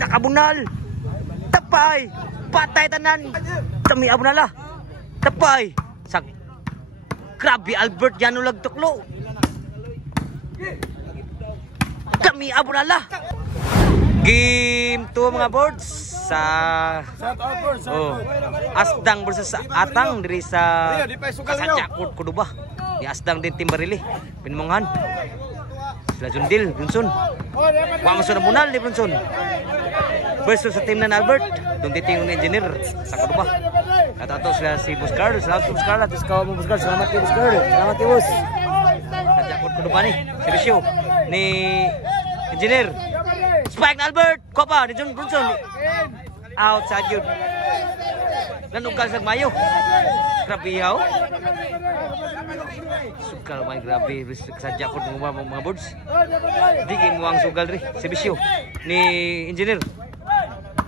Nakabunal. Tapay. Patay tanan. Kami abunala. Tapay. Sak. Grabe Albert yan ulag tuklo. Kami abunala. Game 2 mga boards sa Asdang versus Atang diri sa Kasadjakot Kuduba. Di Asdang din Timbarili. Pinmungan. Sila Jundil, Brunson. Wa masud na bunal ni Brunson. Versus sa team na Albert, doon titingin ng engineer sa Kuduba. At ato sila si Buscar, salamat si Buscar, at ikaw mo Buscar, salamat kay Buscar. Salamat kay Bus. Kasadjakot Kuduba ni Servisyo ni engineer. Spike na Albert, kopa ni John Brunson. Outside yun. Nanugal sa mayo. Grabe yaw. Sugal man grabe. Sadya ko ng mga boards. Di mo ang sugal rin. Servisyo ni engineer.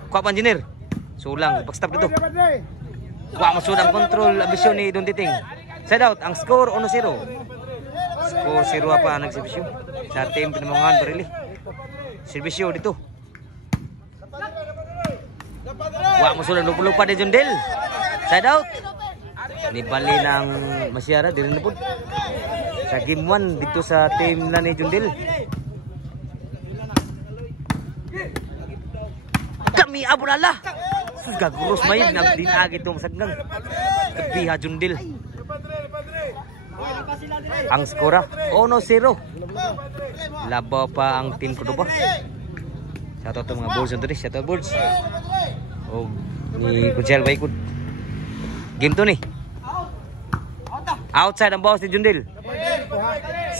Kuha pa engineer. Sulang. Pag-stop dito. Kuha mo sulang control. Ambisyon ni Don Titing. Side out. Ang score 1-0. Score 0 pa ang nagservisyo. Sa team pinamungan barili. Servisyo dito. Kuha mo sulang. Lupa ni Jundel. Side out. Nibali ng Masyara, di rin na po. Sa game 1, dito sa team na ni Jundil. Kami abunala. Gagurus may nagdinagit itong saggang. Kabiha Jundil. Ang skora, 1-0. Labaw pa ang team Kuduba. Shoutout to mga boards nito rin. Shoutout boards. O ni Kuchel Baikud. Game 2 ni. Outside ang bawas ni Jundil.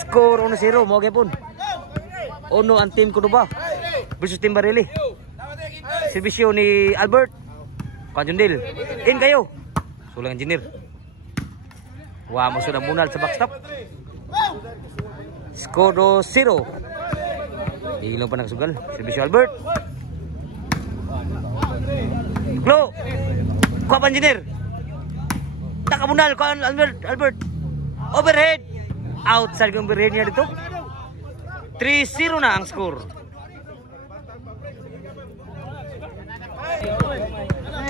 Score 1-0. Mo gyapon. Ono ang team Kuduba versus team Barili. Servisyo ni Albert. Kan Jundil. In kayo. Sulang engineer. Wa mo sudah munal sa backstop. Score 2-0. Ilong pa nagsugal. Servisyo Albert. Glo. Kuha pa engineer. Nakabunal ko Albert. Overhead. Outside yung overhead niya dito. 3-0 na ang score.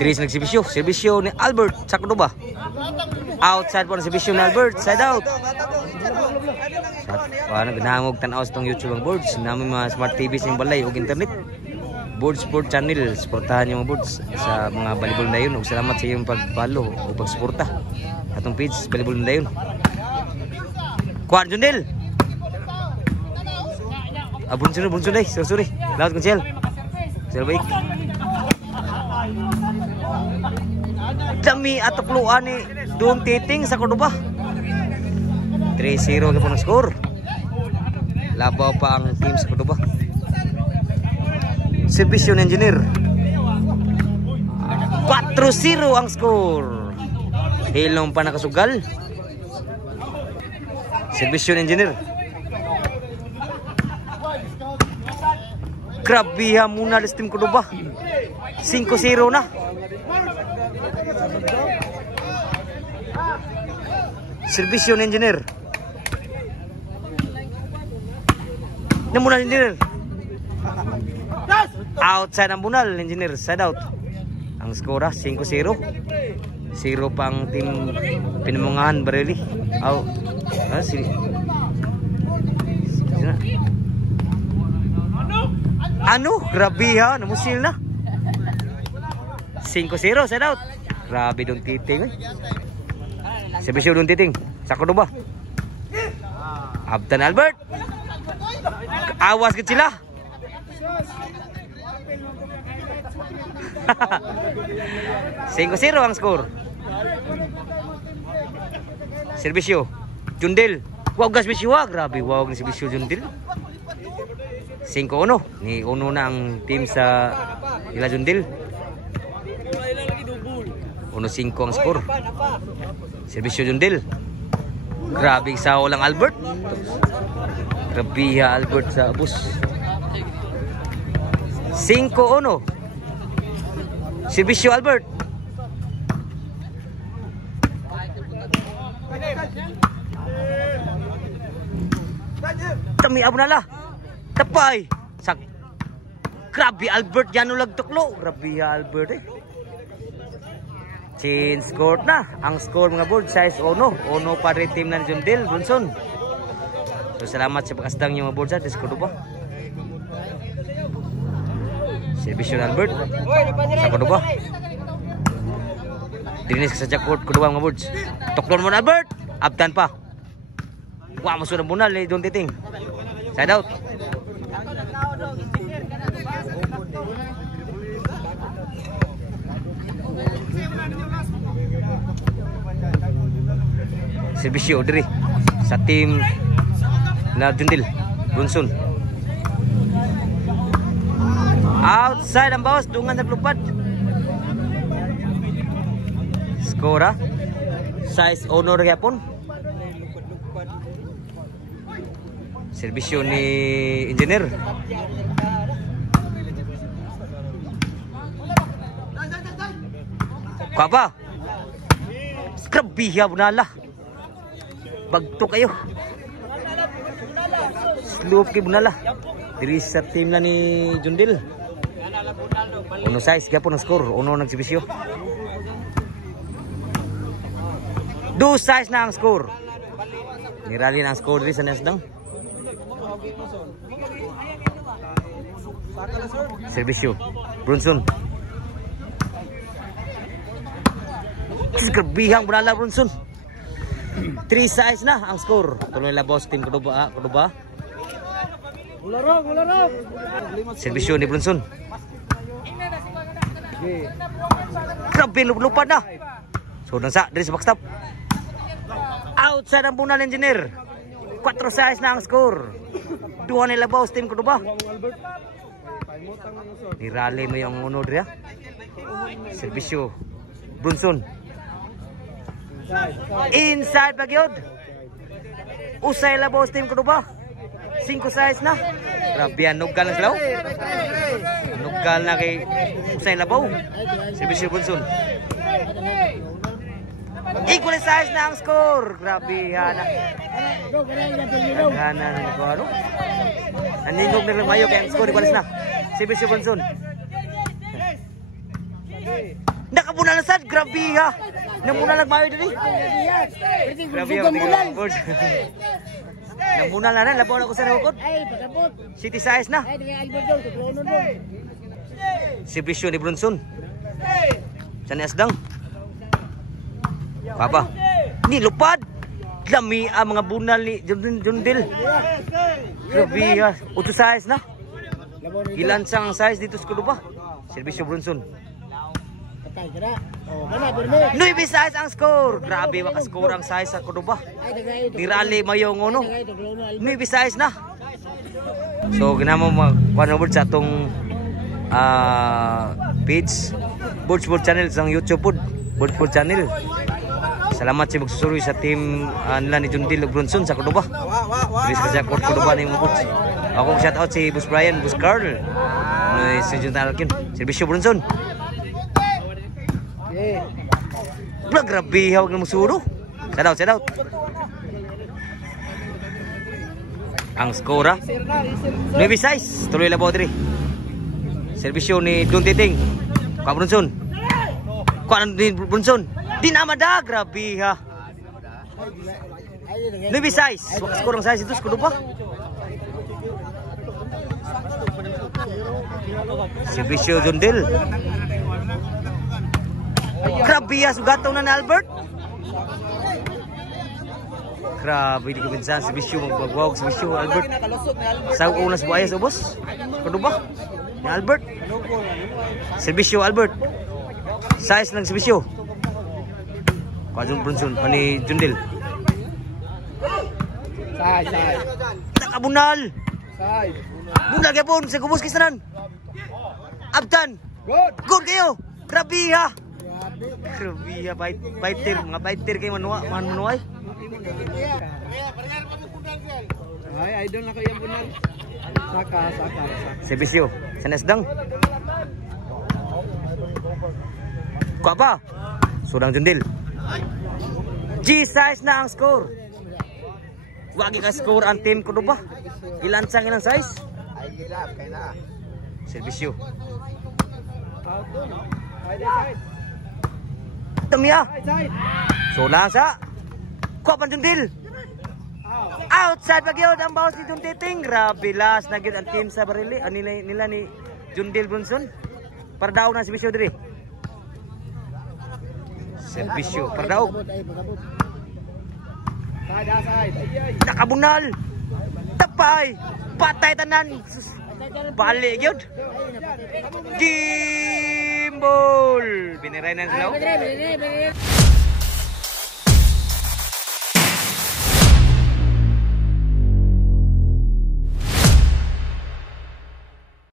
3 nagsibisyo. Servisyo ni Albert sa Kuduba. Outside po ng servisyo ni Albert. Side out. Parang ginamog tanaw sa itong YouTube ang boards. Namin mga smart TV sa yung balay o internet. Board Sport Channel, suportahan yung mga boards sa mga volleyball na yun. Salamat sa iyong pag-follow o pag-suporta atong page volleyball na yun. Kuan Jundil. Bunsun day, sorry. Laut ko Chel. Chel baik. Dami at tukluan ni Don Titing sa Kuduba. 3-0 ka po ng score. Labaw pa ang team sa Kuduba. Servisyo ng engineer. 4-0 ang score. Hilong pa nakasugal. Servisyo ng engineer. Grabe muna sa team Kuduba. 5-0 na. Servisyo ng engineer. Namunal engineer. Outside ang bunal, engineer, side out. Ang skora 5-0. 0 pang team Pinamungahan Barili. Ano? Grabe ha, namusil na. 5-0 side out. Grabe Don Titing. Servisyo Don Titing sa Kuduba. Abtan Albert. Awas ke sila. 5-0 ang score. Servisyo Jundil. Wow gas bisiwa. Grabe wow ni servisyo Jundil. 5-1. Ni uno na ang team sa Ila Jundil. 1-5 ang score. Servisyo Jundil. Grabe sa lang Albert. Grabe Albert sa bus. 5-1. Servisyo Albert. Kami abunala. Tapay. Sak. Grabe Albert yan ulag tuklo. Grabe Albert eh. Change score na. Ang score mga board size 1. 1 pa rin team ng Jundil Brunson. So salamat sa pagkasdang yung mga board sa Discord ba. Servisyo ng Albert. Sa kudo ba? Dininis ka sa jackpot kudo ba mga boards. Tuklon mo na Albert. Abtan pa. Wah masuk na bunal ni Don Titing. Side out. Servisyo diri sa team na Jundil Brunson. Outside ang bawas dungan naglupad. Skora size honor gyapon. Servisyo ni engineer. Kapa. Skrabiya bunala. Bagto kayo. Slope kay bunala. Diri sa team na ni Jundil. Uno size gyapon ang score, uno nagservisyo. 2 size na ang score. Nirali na ang score diri sa Nesdang. Servisyo Brunson. Skrabihang bunala Brunson. 3 size na ang score. Tuloy labos team Kuduba. Ularog. Servisyo ni Brunson. Grabe lupad na. So nasa diri sa backstop. Outside ang bunal engineer. 4 size na ang score. 2 nila boss team Kuduba. Nirali mo yung uno diri. Servisyo Brunson. Inside bagyod. Usay la boss team Kuduba. 5 size na. Grabe yan, nugal na sila. Nugal na kay Usay Labaw. Servisyo Brunson. Equal size na ang score. Grabe hana. Hana na ko ano. Naninnog na lumayo kaya ang score ibalas na. Servisyo Brunson. Nakabuna na sad. Grabe ha. Namuna nagmayo din eh. Grabe ha. Namuna na rin. Labaw na ko sa nakukot. City size na. Servisyo ni Brunson. Sa Nesdang. Papa. Ni lupad. Lami ang mga bunal ni Jundil. Grabe ha. 8 size na. Ilan sang size dito sa Kuduba? Servisyo Brunson. 9 size ang score. Grabe maka-score ang size sa Kuduba. Nirali mayong uno. 9 size na. So ginamo mo sa atong page Board Channel sa YouTube pod. Board Channel. Salamat sa magsusuroy sa team nila ni Jundil Brunson sa Kuduba. Please sa jackpot Kuduba ni mo coach. Ako shout out si Boss Brian, Boss Carl. Si Juntal Alkin. Servisyo Brunson. Bro, grabe hawag na musuro. Shout out. Ang score 9 size. Tuloy labaw diri. Servisyo ni Don Titing. Kwa Brunson. Kwa ni Brunson. Di namada, grabe ha. 9 size. Score ang size ito, skudo pa. Servisyo Jundil. Grabe ha, sugataw na ni Albert. Grabe, di ko pinsan. Servisyo, magbagwag. Servisyo, Albert. Sa unas buayas, ubos. Skudo ba? Ni Albert. Servisyo, Albert. Size ng servisyo. Kajun Brunson, ni Jundil. Size. Nakabunal. Size. Bunal kayo po, sa kubos kisanan. Abtan. Good kayo. Grabe ha. Grabe ha, fighter. Mga fighter kayo manuay. Ay, idol na kayo bunal. Saka. Servisyo, sa Nesdang. Kuha pa. Sudang Jundil. G-size na ang score. Wagi ka score ang team Kuduba. Ilan sang ilang size? Servisyo. Out doon. Side. Tamiya. Side. So sa kuha pa Jundil. Outside pag yun ang bawas ni Juntiting. Grabe last na gyud ang team sa Barili. Nila ni Jundil Bronson. Para daog na servisyo diri. Servisyo para daog. Side. Ay. Nakabunal. Tapay. Patay tanan. Balik yun. Gimbal. Biniray na sila.